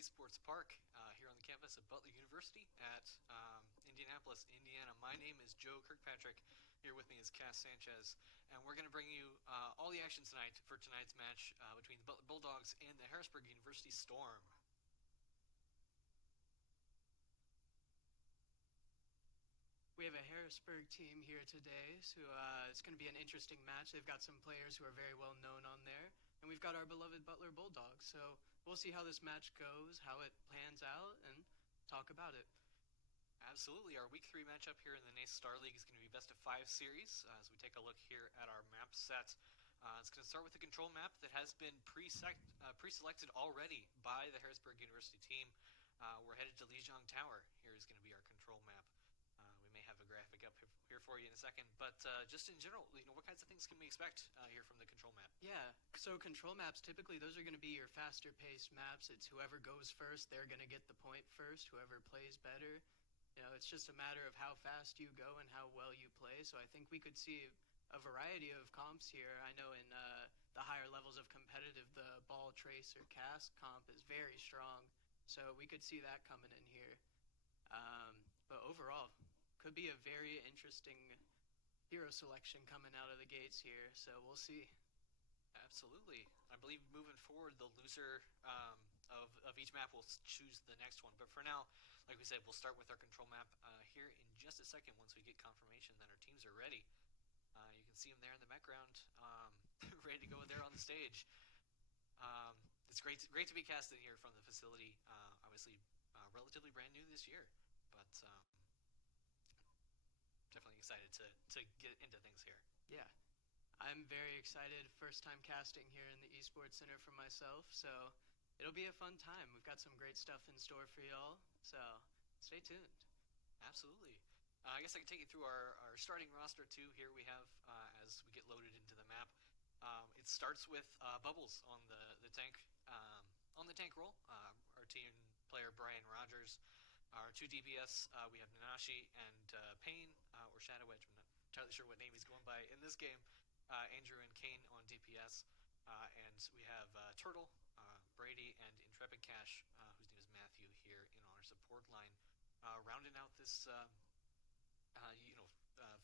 Esports Park here on the campus of Butler University at Indianapolis, Indiana. My name is Joe Kirkpatrick. Here with me is Cass Sanchez, and we're going to bring you all the action tonight for tonight's match between the Butler Bulldogs and the Harrisburg University Storm. We have a Harrisburg team here today, so it's going to be an interesting match. They've got some players who are very well known on there, and we've got our beloved Butler Bulldogs. So we'll see how this match goes, how it plans out, and talk about it. Absolutely. Our Week 3 matchup here in the NACE Star League is going to be best of 5 series. As we take a look here at our map set, it's going to start with the control map that has been pre-selected already by the Harrisburg University team. We're headed to Lijiang Tower. Here is going to be our control map. We may have a graphic up here for you in a second, but just in general, what kinds of things can we expect here from the control map? Yeah, so control maps, typically those are going to be your faster paced maps. It's whoever goes first, they're going to get the point first, whoever plays better. You know, it's just a matter of how fast you go and how well you play. So I think we could see a variety of comps here. I know in the higher levels of competitive, the ball trace or cast comp is very strong. So we could see that coming in here. But overall, could be a very interesting hero selection coming out of the gates here. So we'll see. Absolutely. I believe moving forward, the loser of each map will choose the next one. But for now, like we said, we'll start with our control map here in just a second once we get confirmation that our teams are ready. You can see them there in the background, ready to go there on the stage. It's great to be cast in here from the facility. Obviously, relatively brand new this year, but definitely excited to get into things here. Yeah. I'm very excited. First time casting here in the Esports Center for myself, so it'll be a fun time. We've got some great stuff in store for y'all, so stay tuned. Absolutely. I guess I can take you through our starting roster too. Here we have, as we get loaded into the map, it starts with Bubbles on the tank role. Our team player Brian Rogers. Our 2 DPS, we have Nanashi and Payne, or Shadow Edge. I'm not entirely sure what name he's going by in this game. Andrew and Kane on DPS. And we have Turtle, Brady, and Intrepid Cash, whose name is Matthew, here in our support line. Rounding out this,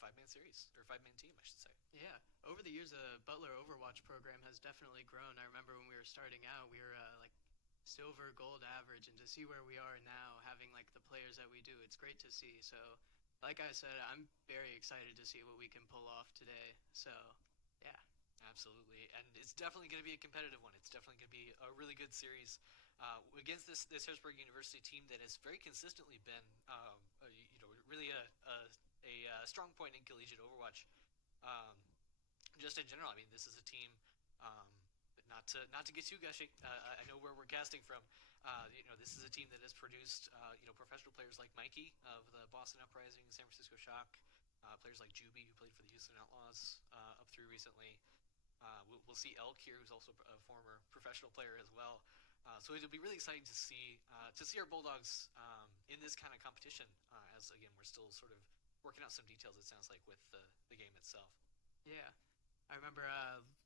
5-man series, or 5-man team, I should say. Yeah. Over the years, the Butler Overwatch program has definitely grown. I remember when we were starting out, we were like silver, gold average, and to see where we are now, having like the players that we do, it's great to see. So, like I said, I'm very excited to see what we can pull off today. So, yeah. Absolutely, and it's definitely going to be a competitive one. It's definitely going to be a really good series against this Harrisburg University team that has very consistently been, really a strong point in collegiate Overwatch. Just in general, I mean, this is a team. Not to get too gushy, I know where we're casting from. This is a team that has produced, professional players like Mikey of the Boston Uprising, San Francisco Shock, players like Juby, who played for the Houston Outlaws up through recently. We'll see Elk here, who's also a former professional player as well. So it'll be really exciting to see our Bulldogs in this kind of competition. As again, we're still sort of working out some details. It sounds like with the game itself. Yeah. I remember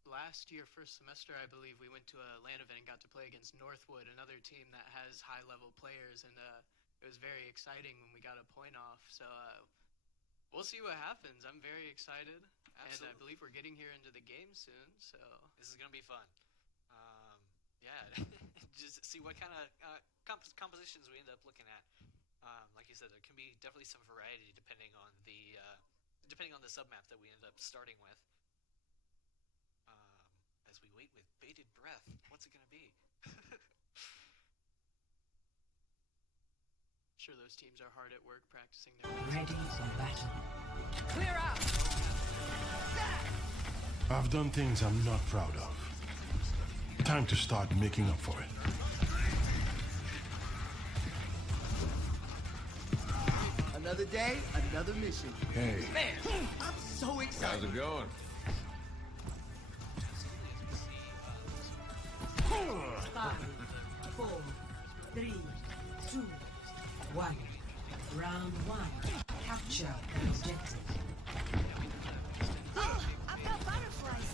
last year, first semester, I believe, we went to a LAN event and got to play against Northwood, another team that has high-level players, and it was very exciting when we got a point off. So we'll see what happens. I'm very excited, Absolutely. And I believe we're getting here into the game soon. So this is going to be fun. Just see what kind of compositions we end up looking at. Like you said, there can be definitely some variety depending on the submap that we end up starting with. As we wait with bated breath, what's it going to be? Sure, those teams are hard at work practicing their ready for battle. Clear out! I've done things I'm not proud of. Time to start making up for it. Another day, another mission. Hey. Man, I'm so excited. How's it going? 5, 4, 3, 2, 1. Round 1. Capture the objective. Oh, I've got butterflies.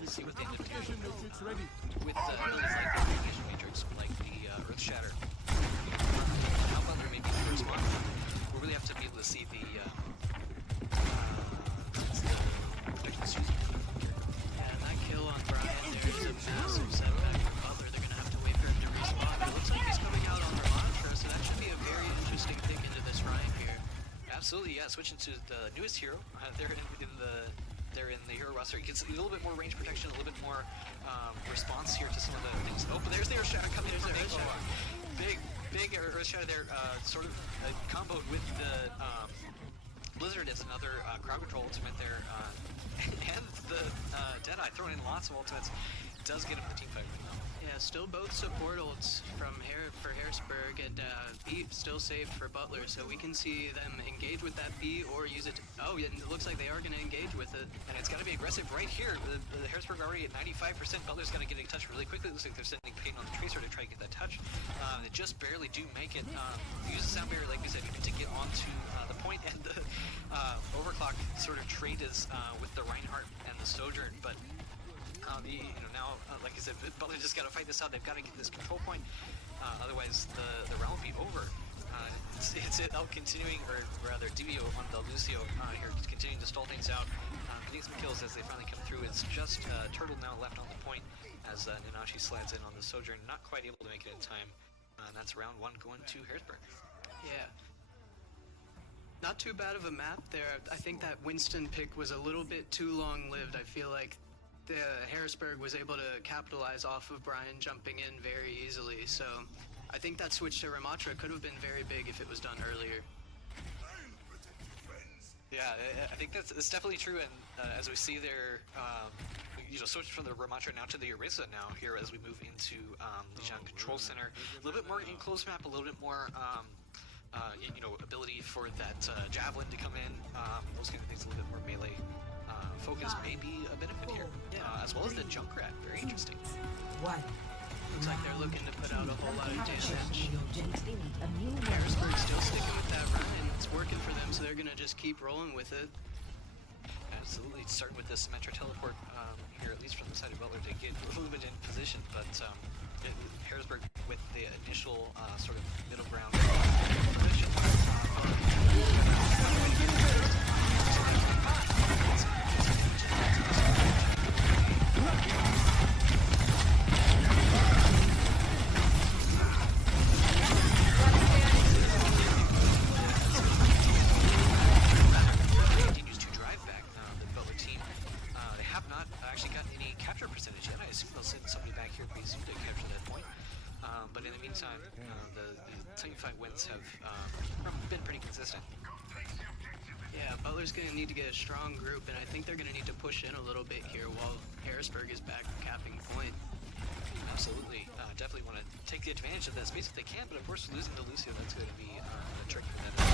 we'll see what they end up doing Matrix ready. with abilities like the Radiation Matrix, like the Earth Shatter. How Butler may be the first one. We'll really have to be able to see the protection suits. Yeah, and that kill on Brian there is a massive setback for Butler. They're going to have to wait for him to respawn. It looks like he's coming out on Ramatra, so that should be a very interesting pick into this Ryan here. Absolutely, yeah. Switching to the newest hero. They're in the hero roster. It gets a little bit more range protection, a little bit more response here to some of the things. Oh, but there's the Earth Shatter coming in from Earth Shatter. Big Earth Shatter there, sort of comboed with the Blizzard as another crowd control ultimate there, and the Deadeye throwing in lots of ultimates does get him the team fight. Yeah, still both support ults for Harrisburg, and B still saved for Butler, so we can see them engage with that B or use it. Oh, yeah, it looks like they are going to engage with it. And it's got to be aggressive right here. The Harrisburg already at 95%. Butler's going to get a touch really quickly. It looks like they're sending Payne on the Tracer to try to get that touch. They just barely do make it. Use the sound barrier, like we said, to get onto the point, and the overclock sort of trade is with the Reinhardt and the Sojourn, but like I said, Butler just got to fight this out. They've got to get this control point, otherwise the round will be over. It's El continuing, or rather Divio on the Lucio here, continuing to stall things out, getting some kills as they finally come through. It's just Turtle now left on the point as Nanashi slides in on the Sojourn, not quite able to make it in time. And that's round one going to Harrisburg. Yeah. Not too bad of a map there. I think that Winston pick was a little bit too long-lived. I feel like the Harrisburg was able to capitalize off of Brian jumping in very easily, so I think that switch to Ramatra could have been very big if it was done earlier. Yeah, I think that's definitely true, and as we see there, switch from the Ramatra now to the Orisa now here as we move into the Lijiang Control Center. A little bit more enclosed map, a little bit more ability for that Javelin to come in, those kind of things, a little bit more melee focus may be a benefit here, as well as the Junkrat. Very interesting. Looks like they're looking to put out a whole lot of damage. Harrisburg still sticking with that Ryan. It's working for them, so they're going to just keep rolling with it. Absolutely, starting with the Symmetra teleport here, at least from the side of Butler, to get a little bit in position, but Harrisburg with the initial sort of middle ground position. Continues to drive back the Butler team. They have not actually gotten any capture percentage yet. I assume they'll send somebody back here pretty soon to capture that point. But in the meantime, the team fight wins have been pretty consistent. Yeah, Butler's going to need to get a strong group, and I think they're going to need to push in a little bit here while Harrisburg is back capping point. Absolutely. Definitely want to take the advantage of that space if they can, but of course losing to Lucio, that's going to be a trick for them.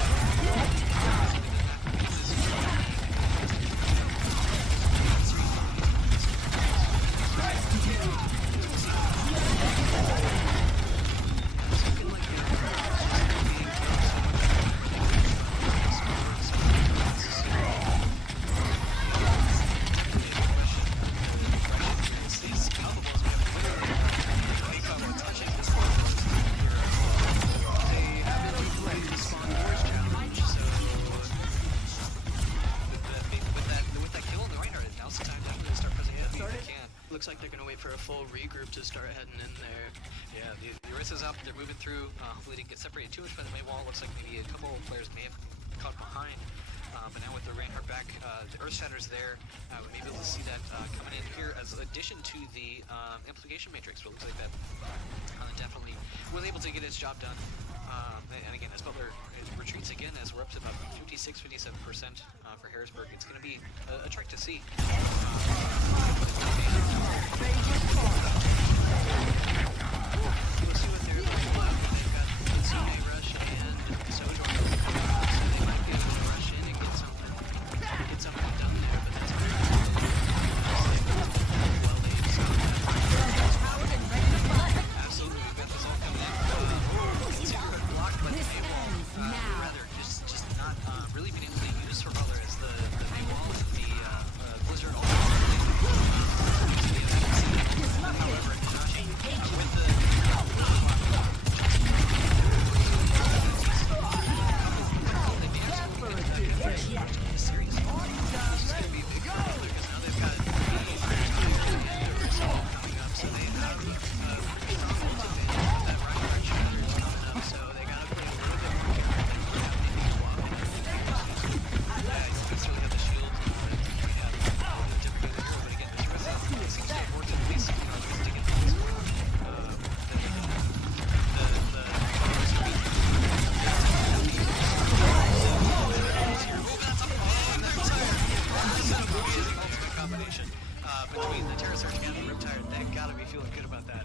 Looks like they're going to wait for a full regroup to start heading in there. Yeah, the Orisa's up, they're moving through. Hopefully they didn't get separated too much by the main wall. Looks like maybe a couple of players may have caught behind. But now with the Reinhardt back, the Earth Shatter's there. We may be able to see that coming in here as addition to the Implication Matrix. So it looks like that definitely was able to get its job done. And again, as Butler retreats again, as we're up to about 56-57% for Harrisburg, it's going to be a trick to see. We'll see what they're able to do. They've got Kitsune rush and Sojourn, so they might be able to rush in and get something done there, but that's very well laid. So absolutely, we've got this all coming in. It's blocked by the Maywall, rather just not really being able to use for Butler as the Maywall, the Blizzard also combination. Between the Terra Surge and the Riptide, they gotta be feeling good about that.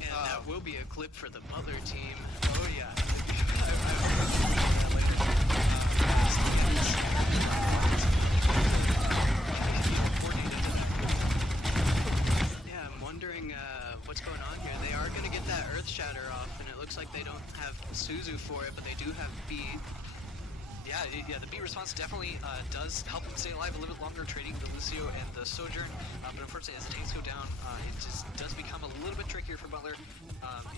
And that will be a clip for the Butler team. Oh yeah. I Yeah, I'm wondering what's going on here. They are going to get that Earth Shatter off, and it looks like they don't have Suzu for it, but they do have Beat. Yeah, the beat response definitely does help them stay alive a little bit longer, trading the Lucio and the Sojourn. But unfortunately, as the tanks go down, it just does become a little bit trickier for Butler.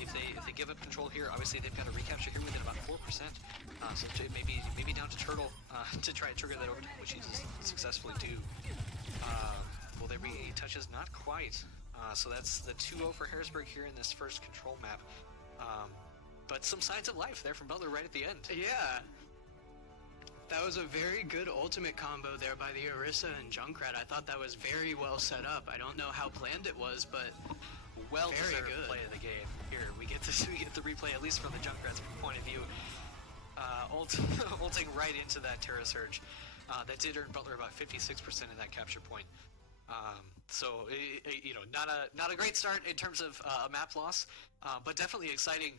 If they give up control here, obviously they've got a recapture here within about 4%. So maybe down to Turtle to try and trigger that over, which he does successfully do. Will there be any touches? Not quite. So that's the 2-0 for Harrisburg here in this first control map. But some signs of life there from Butler right at the end. Yeah. That was a very good ultimate combo there by the Orisa and Junkrat. I thought that was very well set up. I don't know how planned it was, but well very deserved good play of the game. Here we get the replay, at least from the Junkrat's point of view. Ulting right into that Terra Surge. That did earn Butler about 56% of that capture point. So you know, not a great start in terms of a map loss, but definitely exciting.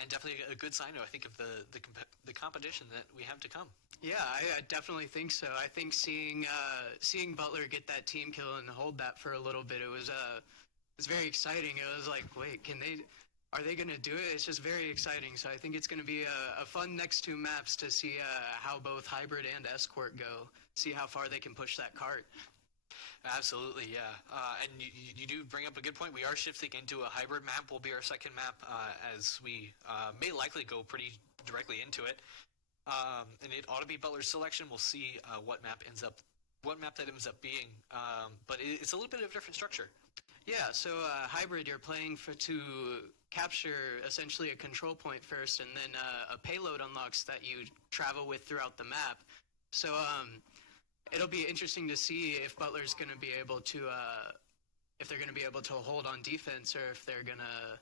And definitely a good sign, I think, of the competition that we have to come. yeah, I definitely think so. I think seeing Butler get that team kill and hold that for a little bit, it was very exciting. It was like, wait, are they going to do it? It's just very exciting. So I think it's going to be a fun next two maps to see how both Hybrid and Escort go, see how far they can push that cart. Absolutely, yeah. And you do bring up a good point. We are shifting into a hybrid map. Will be our second map, as we may likely go pretty directly into it. And it ought to be Butler's selection. We'll see what map that ends up being. But it's a little bit of a different structure. Yeah, so Hybrid, you're playing to capture essentially a control point first, and then a payload unlocks that you travel with throughout the map. So it'll be interesting to see if Butler's going to be able to, if they're going to be able to hold on defense, or if they're going to.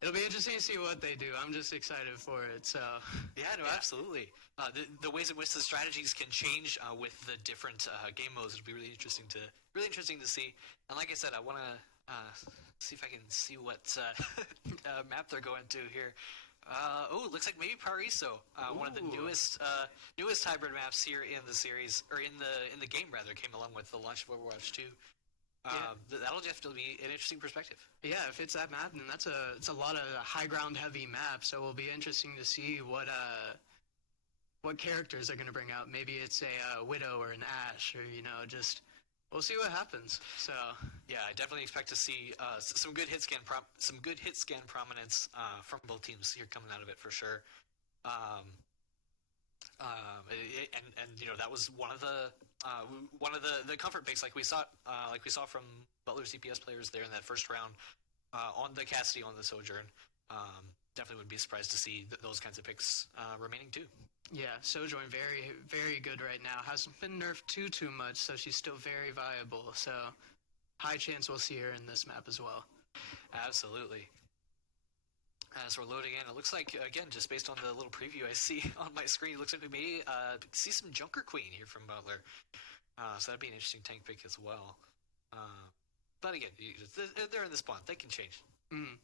It'll be interesting to see what they do. I'm just excited for it. So yeah, no, absolutely. The ways in which the strategies can change with the different game modes would be really interesting to see. And like I said, I want to see if I can see what map they're going to here. It looks like maybe Paraiso, one of the newest hybrid maps here in the series, or in the game rather, came along with the launch of Overwatch 2. That'll definitely be an interesting perspective. Yeah, if it's that map, then it's a lot of high ground heavy map. So it'll be interesting to see what characters they're going to bring out. Maybe it's a Widow or an Ashe, or just we'll see what happens. So yeah, I definitely expect to see some good hit scan prominence from both teams here coming out of it for sure. And that was one of the comfort picks like we saw from Butler's DPS players there in that first round on the Cassidy, on the Sojourn. Definitely would be surprised to see those kinds of picks remaining too. Yeah, Sojourn very, very good right now. Hasn't been nerfed too much, so she's still very viable. So high chance we'll see her in this map as well. Absolutely. As we're loading in, it looks like, again, just based on the little preview I see on my screen, it looks like we may see some Junker Queen here from Butler. So that'd be an interesting tank pick as well. But again, they're in the spawn. They can change. Mm.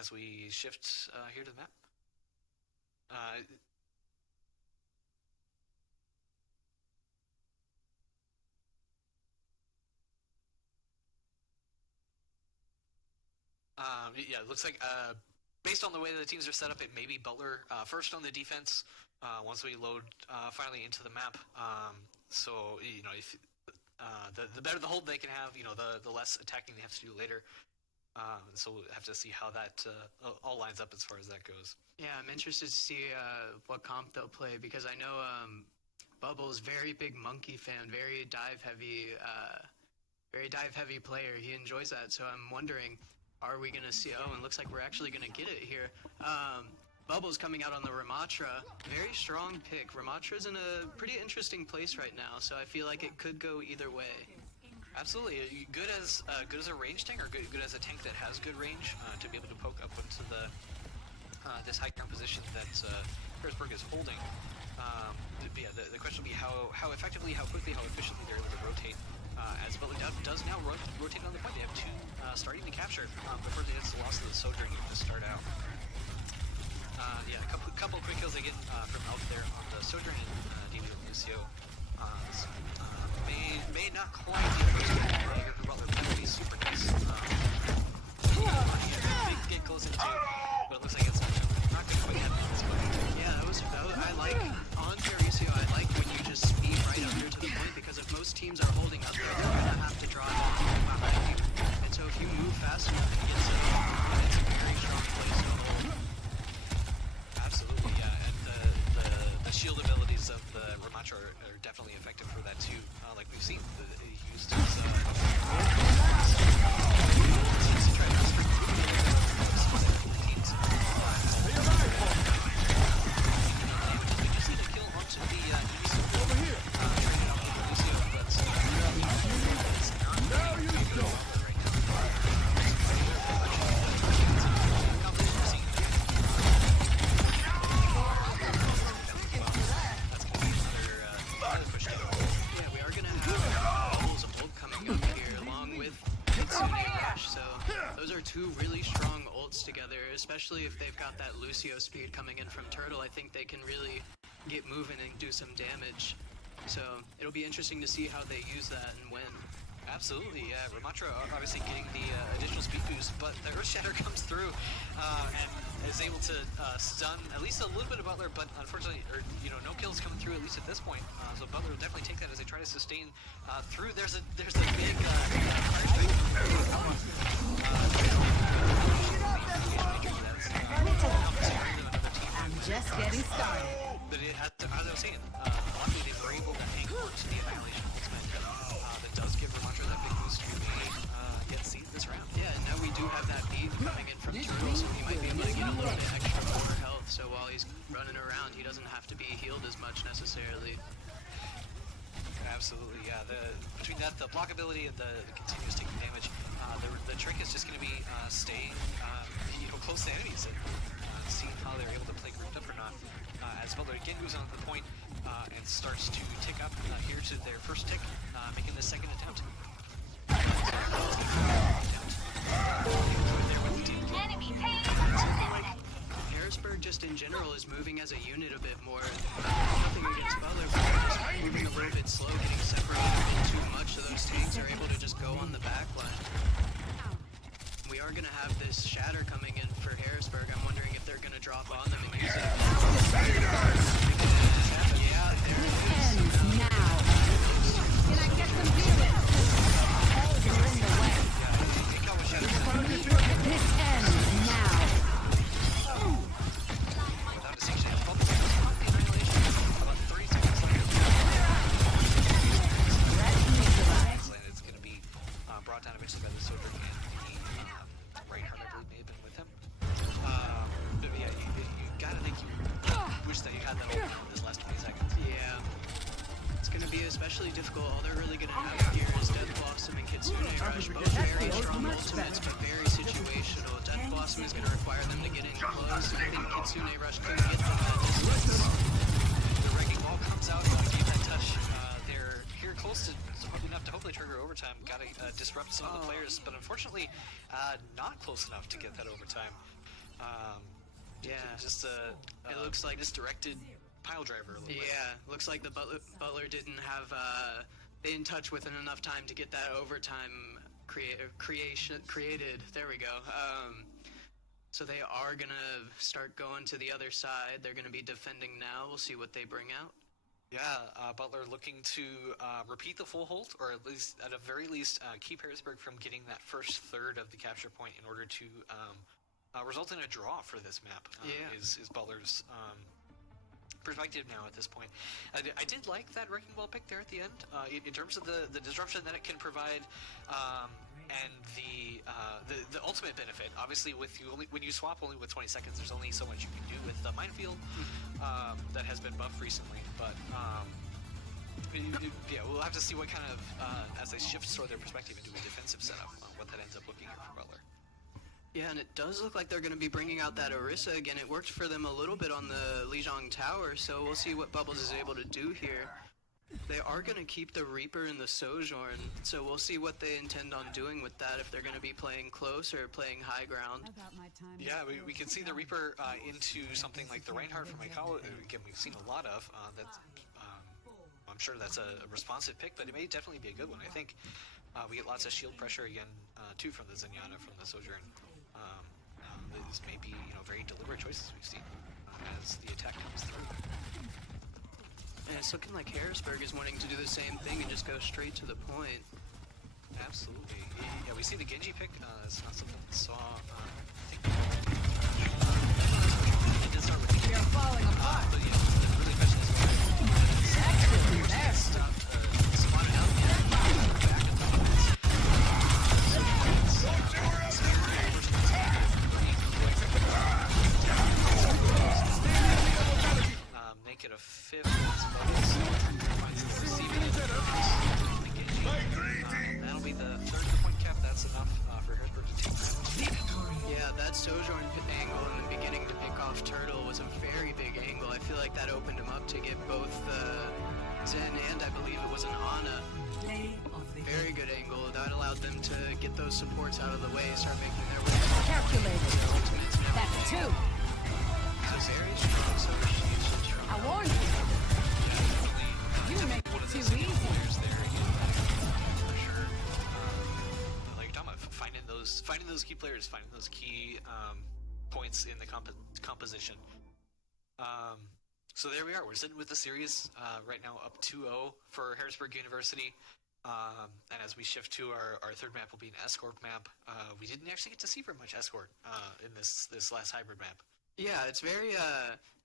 As we shift here to the map. Yeah, it looks like based on the way that the teams are set up, it may be Butler first on the defense once we load finally into the map. So if the better the hold they can have, the less attacking they have to do later. So we'll have to see how that all lines up as far as that goes. Yeah, I'm interested to see what comp they'll play, because I know Bubble's very big Monkey fan, very dive heavy player. He enjoys that, so I'm wondering, are we gonna see? Oh, and it looks like we're actually gonna get it here. Bubble's coming out on the Ramatra. Very strong pick. Ramatra's in a pretty interesting place right now, so I feel like it could go either way. Absolutely, good as a range tank, or good as a tank that has good range to be able to poke up into the this high ground position that Harrisburg is holding. yeah, the question will be how effectively, how quickly, how efficiently they're able to rotate. As Butler does now rotate on the point. They have two starting to capture before they just lost to the Sojourn to start out. Yeah, a couple quick kills they get from Elf there on the Sojourn and DB Lucio. May not quite be the first here for Butler, but that would be super nice. Get close into, but it looks like it's not going to quite happen at this point. Yeah, that was I like on Mauricio. I like when you just speed right under to the point, because if most teams are holding up there, they're gonna have to draw behind you. And so if you move fast enough to get set up, it's a very strong place to hold. Absolutely, yeah, and the shield abilities of the Ramacho are definitely effective for that too. Like we've seen, he used his to try to restrict teams. We just need a kill onto the East over here. Trading off with Lucio, but it's not very good right Yeah, we are gonna have Bubbles ult coming up here, along with Kitsune Rush. So those are two really strong ults together, especially if they've got that Lucio speed coming in from Turtle. I think they can really get moving and do some damage. So it'll be interesting to see how they use that and when. Absolutely, yeah. Ramatra obviously getting the additional speed boost, but the Earth Shatter comes through and is able to stun at least a little bit of Butler, but unfortunately, no kills coming through at least at this point. So Butler will definitely take that as they try to sustain through. There's a big I'm just getting started. But as I was saying, luckily they were able to hang on to the Annihilation ultimate that does give Ramatra that big boost to get seed this round. Yeah, and now we do have that beat coming in from Turtle, so he might be able to get a little bit extra more health, so while he's running around, he doesn't have to be healed as much necessarily. Absolutely, yeah. Between that, the block ability and the continuous taking damage, the trick is just going to be staying close to enemies and seeing how they're able to play grouped up or not. As Butler again moves on to the point and starts to tick up here to their first tick, making the second attempt. Harrisburg just in general is moving as a unit a bit more. Nothing against Butler, but they're just moving a little bit slow, getting separated a bit too much, so those tanks are able to just go on the back line. We are going to have this shatter coming in for Harrisburg. I'm wondering if they're going to drop on them and use it. Yeah, there it is. Now. Can I get some healing? You're in the way. This ends now. Without a section, about 30 seconds left. It's going to be brought down eventually by the Sojourn and the right heart, I believe, may have been with him. But yeah, you gotta think you wish that you had that open in this last 20 seconds. Yeah. It's going to be especially difficult. All they're really going to have here is Death Blossom and Kitsune Rush, both very strong ultimates, but very situational. Death Blossom is going to require them to get in close, and I think Kitsune Rush can get them at a distance. The wrecking ball comes out, gave that touch. They're here close to enough to hopefully trigger overtime. Gotta disrupt some of the players, but unfortunately, not close enough to get that overtime. Yeah. Just it looks like misdirected pile driver a little bit. Yeah, looks like the Butler didn't have in touch within enough time to get that overtime created. There we go. So they are gonna start going to the other side. They're gonna be defending now. We'll see what they bring out. Yeah, Butler looking to repeat the full hold, or at the very least, keep Harrisburg from getting that first third of the capture point in order to result in a draw for this map. Is Butler's perspective now at this point. I did like that Wrecking Ball pick there at the end, in terms of the disruption that it can provide, and the ultimate benefit. Obviously, when you swap only with 20 seconds, there's only so much you can do with the minefield that has been buffed recently. But yeah, we'll have to see what kind of as they shift sort of their perspective into a defensive setup, what that ends up looking like for Butler. Yeah, and it does look like they're going to be bringing out that Orisa again. It worked for them a little bit on the Lijiang Tower, so we'll see what Bubbles is able to do here. They are going to keep the Reaper and the Sojourn, so we'll see what they intend on doing with that, if they're going to be playing close or playing high ground. Yeah, we can see the Reaper into something like the Reinhardt from Ikawa. Again, we've seen a lot of. I'm sure that's a responsive pick, but it may definitely be a good one. I think we get lots of shield pressure again, too, from the Zenyatta, from the Sojourn. These may be, very deliberate choices we've seen as the attack comes through. And it's looking like Harrisburg is wanting to do the same thing and just go straight to the point. Absolutely. Yeah, we see the Genji pick. It's not something we saw. I think it did start with We are falling apart. but yeah, the really question is There. stop spotted out and back at the make it a 5th. That'll be the 3rd point cap. That's enough for Harrisburg to take that. Yeah, that Sojourn angle in the beginning to pick off Turtle was a very big angle. I feel like that opened him up to get both Zen and I believe it was an Ana. Play of the Very good angle. That allowed them to get those supports out of the way, start making their way. Calculated. Ultimates and That's everything. 2. So very strong, so strong. I warned you. You make it too easy. For sure. Like you're talking about finding those key players, finding those key points in the composition. So there we are. We're sitting with the series right now, up 2-0 for Harrisburg University. And as we shift to our third map, will be an escort map. We didn't actually get to see very much escort in this last hybrid map. Yeah, it's very,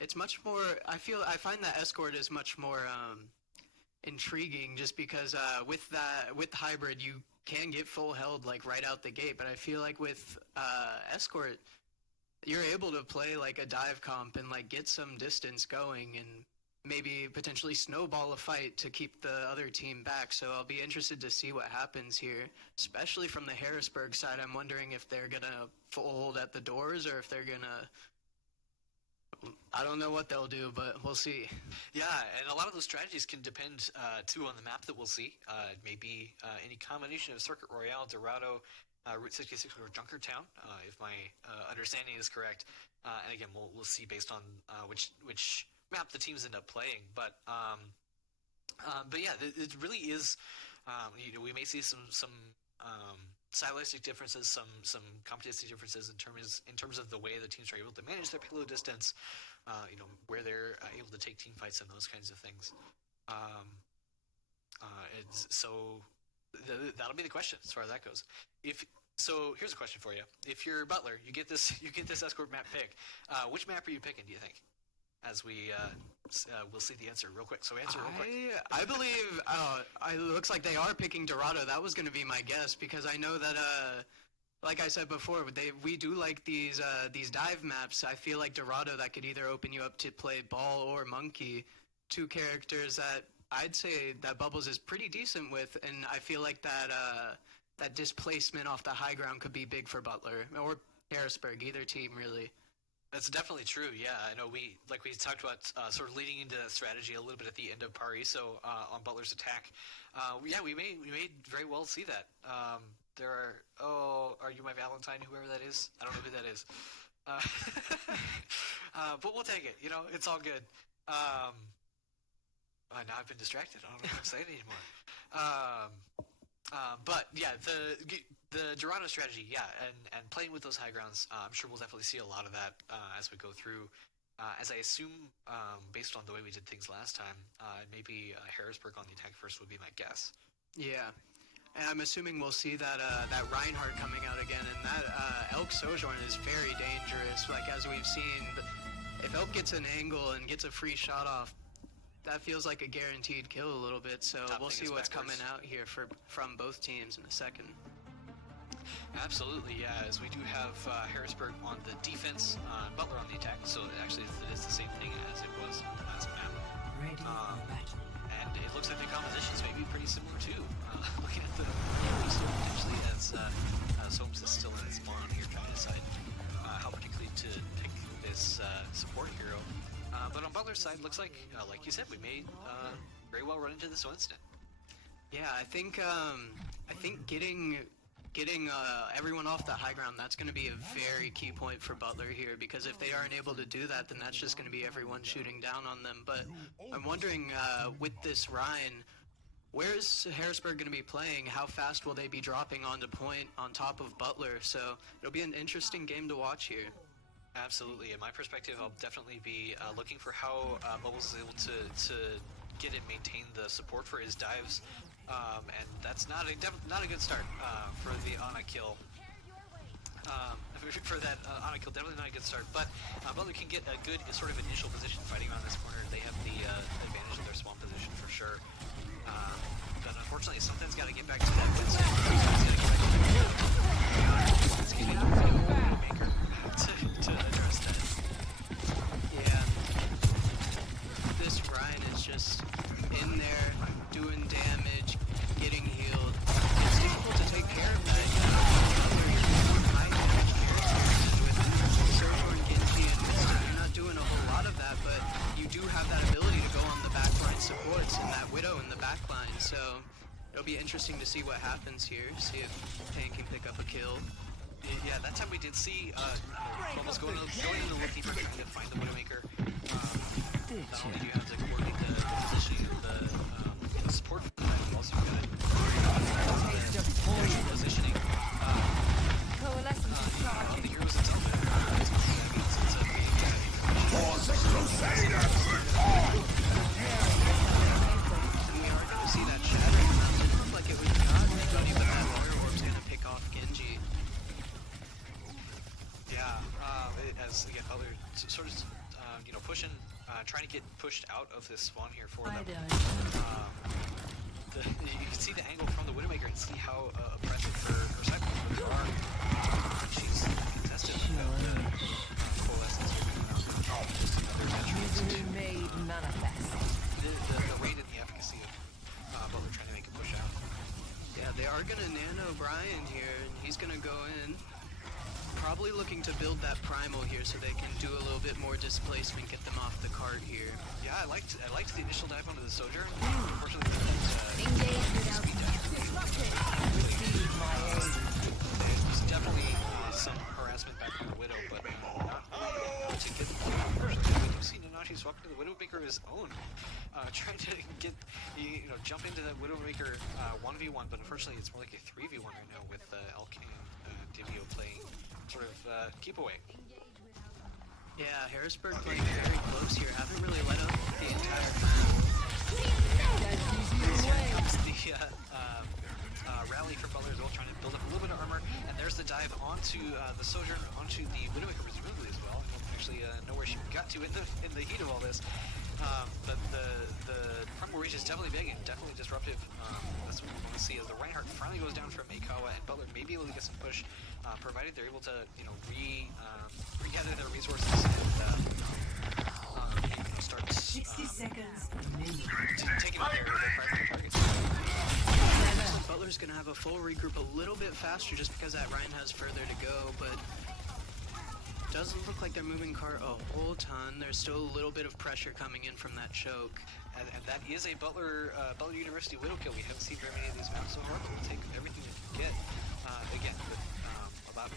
it's much more, I find that escort is much more, intriguing just because, with hybrid, you can get full held, like, right out the gate, but I feel like with, escort, you're able to play, like, a dive comp and, like, get some distance going and maybe potentially snowball a fight to keep the other team back, so I'll be interested to see what happens here, especially from the Harrisburg side. I'm wondering if they're gonna fold at the doors or if they're gonna, I don't know what they'll do, but we'll see. Yeah, and a lot of those strategies can depend, too, on the map that we'll see. It may be any combination of Circuit Royale, Dorado, Route 66, or Junkertown, if my understanding is correct. And again, we'll see based on which map the teams end up playing. But yeah, it really is. We may see some stylistic differences, some competency differences in terms of the way the teams are able to manage their payload distance, where they're able to take team fights and those kinds of things. That'll be the question as far as that goes. So here's a question for you: if you're Butler, you get this escort map pick. Which map are you picking? Do you think? As we'll see the answer real quick. So answer real quick. I believe. It looks like they are picking Dorado. That was going to be my guess because I know that. Like I said before, we do like these dive maps. I feel like Dorado that could either open you up to play Ball or Monkey, two characters that I'd say that Bubbles is pretty decent with, and I feel like that displacement off the high ground could be big for Butler or Harrisburg, either team really. That's definitely true. Yeah, I know we talked about sort of leading into that strategy a little bit at the end of Pariso on Butler's attack. We may very well see that. Are you my Valentine? Whoever that is, I don't know who that is. But we'll take it. It's all good. Now I've been distracted. I don't know what I'm saying anymore. But yeah, the Dorado strategy, and playing with those high grounds, I'm sure we'll definitely see a lot of that as we go through. As I assume, based on the way we did things last time, maybe Harrisburg on the attack first would be my guess. Yeah, and I'm assuming we'll see that Reinhardt coming out again, and that Elk Sojourn is very dangerous. Like as we've seen, if Elk gets an angle and gets a free shot off, that feels like a guaranteed kill a little bit, so we'll see what's coming out here from both teams in a second. Absolutely, yeah, as we do have Harrisburg on the defense, Butler on the attack, so actually it is the same thing as it was on the last map. Ready for battle. And it looks like the compositions may be pretty similar too. Looking at the potentially as Soames is still in his spawn here trying to decide to pick this support hero. But on Butler's side, looks like you said, we may very well run into this incident. Yeah, I think getting everyone off the high ground, that's going to be a very key point for Butler here, because if they aren't able to do that, then that's just going to be everyone shooting down on them. But I'm wondering, with this Ryan, where is Harrisburg going to be playing? How fast will they be dropping onto point on top of Butler? So it'll be an interesting game to watch here. Absolutely. In my perspective, I'll definitely be looking for how Bubbles is able to get and maintain the support for his dives. And that's not a good start for the Ana kill. For that Ana kill, definitely not a good start. But Butler can get a good sort of initial position fighting around this corner. They have the advantage of their spawn position for sure. But unfortunately, something's got to get back to that Winston. Let's get into the maker to address that. Yeah. This Ryan is just in there, doing damage, getting healed. It's difficult to take care of that. High damage characters with Sojourn, Genji, and Winston. You're not doing a whole lot of that, but you do have that ability to go on the backline supports and that Widow in the backline. So it'll be interesting to see what happens here. See if Pan can pick up a kill. Yeah, that time we did see Bubbles going into the look deeper, trying to find the Widowmaker. Not only do you have to coordinate the positioning of the support for that, you also got the positioning Coalescence is on charging. the heroes itself. That means it's a big And we are going to see that shattering. It looked like it was not ready, but that Warrior Orb's going to pick off Genji. yeah, as again, Butler sort of pushing, trying to get pushed out of this spawn here for them. You can see the angle from the Widowmaker and see how oppressive her cycle really are. She's contested with the coalescence just Made manifest. the rate and the efficacy of Butler trying to make a push out. Yeah, they are going to nano Brian here, and he's going to go in. Probably looking to build that primal here so they can do a little bit more displacement, get them off the cart here. Yeah, I liked the initial dive onto the Sojourn. Unfortunately, Engage without disrupted. Receive my aid. there's definitely some harassment back on the Widow, but not really to get. Unfortunately, we do see Nanashi swap into the Widowmaker of his own, trying to get jump into that Widowmaker 1v1, but unfortunately it's more like a 3v1 right now with Elkin and Divio playing sort of keep away. Yeah, Harrisburg playing very close here. Haven't really let up the entire time. Comes the rally for Butler as well, trying to build up a little bit of armor, and there's the dive onto the Sojourn, onto the Widowmaker presumably as well. I don't actually know where she got to in the heat of all this. But the Primal Rage is definitely big and definitely disruptive. That's what we want to see as the Reinhardt finally goes down from Meikawa, and Butler may be able to get some push, provided they're able to regather their resources and start 60 seconds. taking out their primary targets. Butler's going to have a full regroup a little bit faster just because that Ryan has further to go, but doesn't look like they're moving cart a whole ton. There's still a little bit of pressure coming in from that choke. And that is a Butler University Widow kill. We haven't seen very many of these maps so far, but we'll take everything that we get. Again, with about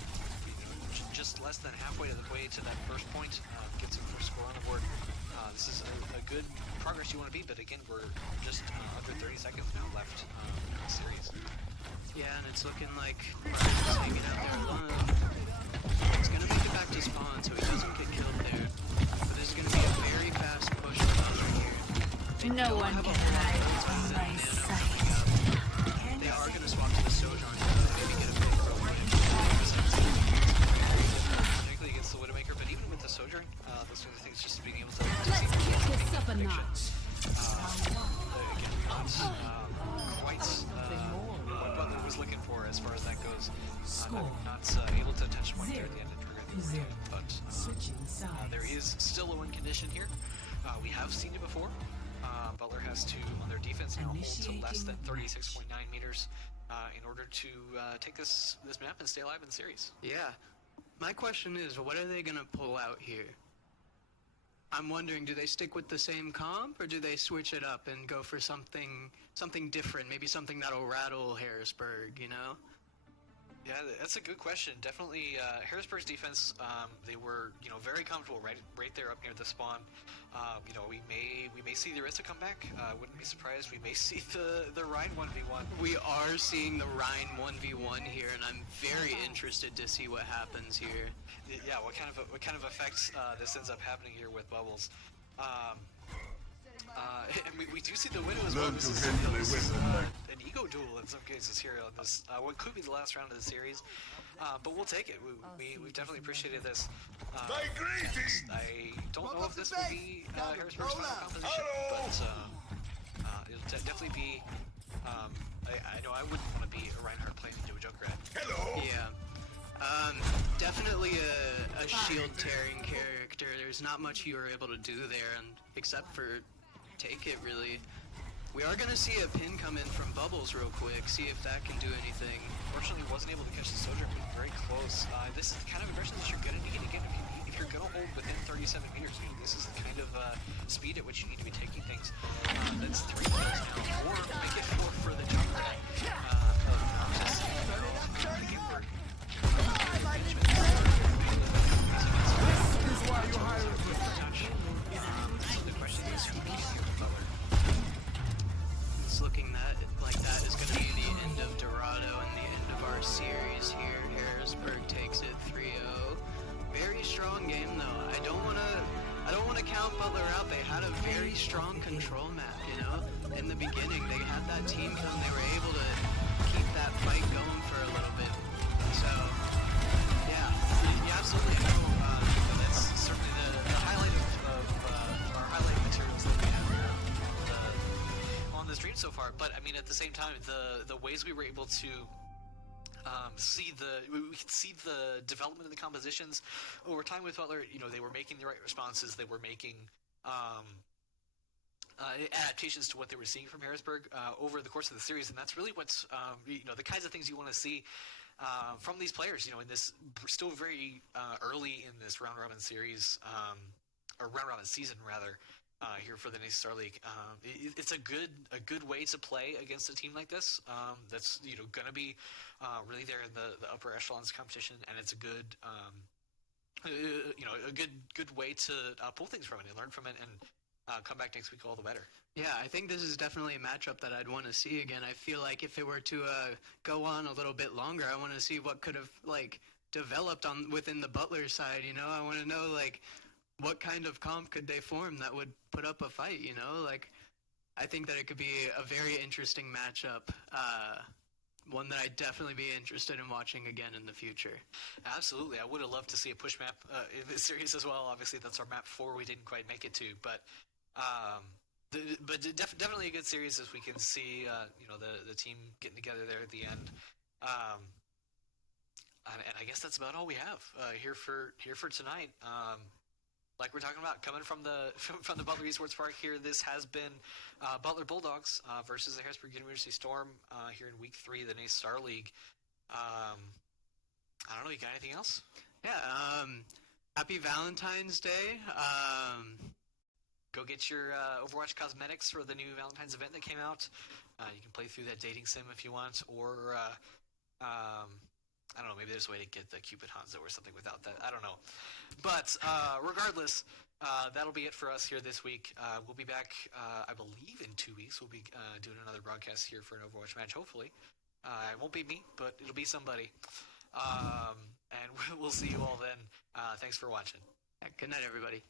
just less than halfway to the way to that first point, get some first score on the board. This is a good progress you want to be, but again, we're just under 30 seconds now left in the series. Yeah, and it's looking like Brian's hanging out there alone. He's going to make it back to spawn so he doesn't get killed there. But this is going to be a very fast push for Butler here. No one can hide from my sight. They are going to swap to the Sojourn to maybe get a big throw. Particularly against the Widowmaker, but even with the Sojourn, those sort of things just being able to Let's see kick this up a notch. again, not quite what Butler was looking for as far as that goes. Not able to touch point there at the end of trigger, but there is still a win condition here. We have seen it before. Butler has to, on their defense now, hold to less than 36.9 meters in order to take this map and stay alive in the series. Yeah. My question is, what are they going to pull out here? I'm wondering, do they stick with the same comp, or do they switch it up and go for something different, maybe something that'll rattle Harrisburg, you know? Yeah, that's a good question. Definitely, Harrisburg's defense, they were, very comfortable right there up near the spawn. We may see the Arista come back. Wouldn't be surprised. We may see the Rhine 1v1. We are seeing the Rhine 1v1 here, and I'm very interested to see what happens here. Yeah, what kind of effects this ends up happening here with Bubbles. And we do see the window as well. This is an ego duel in some cases here on this, what could be the last round of the series. But we'll take it. We've definitely appreciated this. I don't know if this will be Harrisburg's final composition, but it'll definitely be. I know I wouldn't want to be a Reinhardt playing into a Junkrat. Hello. Yeah. Definitely a shield tearing character. There's not much you are able to do there, and except for take it, really. We are going to see a pin come in from Bubbles real quick, see if that can do anything. Fortunately, wasn't able to catch the Sojourn, being very close. This is the kind of aggression that you're going to need. Again, if you're going to hold within 37 meters, this is the kind of speed at which you need to be taking things. That's 3 kills now, or make it 4 for the Junkrat of Artis and Gimbert. This is why you hire a The question is, who can you Butler? It's looking like that is going to be the end of Dorado and the end of our series here. Harrisburg takes it 3-0. Very strong game though. I don't want to count Butler out. They had a very strong control map, In the beginning, they had that team kill and they were able to keep that fight going for a little bit. So, yeah, absolutely. That's certainly the highlight of our highlight materials that we have on the stream so far. But I mean, at the same time, the ways we were able to we could see the development of the compositions over time with Butler. They were making the right responses. They were making adaptations to what they were seeing from Harrisburg over the course of the series, and that's really what's the kinds of things you want to see from these players. In this still very early in this round robin series, or round robin season rather. Here for the NACE Star League, it's a good way to play against a team like this. That's going to be really there in the upper echelons competition, and it's a good a good way to pull things from it and learn from it, and come back next week all the better. Yeah, I think this is definitely a matchup that I'd want to see again. I feel like if it were to go on a little bit longer, I want to see what could have developed within the Butler side. I want to know what kind of comp could they form that would put up a fight, I think that it could be a very interesting matchup, one that I'd definitely be interested in watching again in the future. Absolutely. I would have loved to see a push map in this series as well. Obviously, that's our map 4 we didn't quite make it to, but definitely a good series as we can see, the team getting together there at the end. And I guess that's about all we have here for tonight. Like we're talking about, coming from the Butler Esports Park here, this has been Butler Bulldogs versus the Harrisburg University Storm here in Week 3 of the NACE Star League. I don't know, you got anything else? Yeah, happy Valentine's Day. Go get your Overwatch cosmetics for the new Valentine's event that came out. You can play through that dating sim if you want, or I don't know, maybe there's a way to get the Cupid Hanzo or something without that. I don't know. But regardless, that'll be it for us here this week. We'll be back, I believe, in 2 weeks. We'll be doing another broadcast here for an Overwatch match, hopefully. It won't be me, but it'll be somebody. And we'll see you all then. Thanks for watching. Yeah, good night, everybody.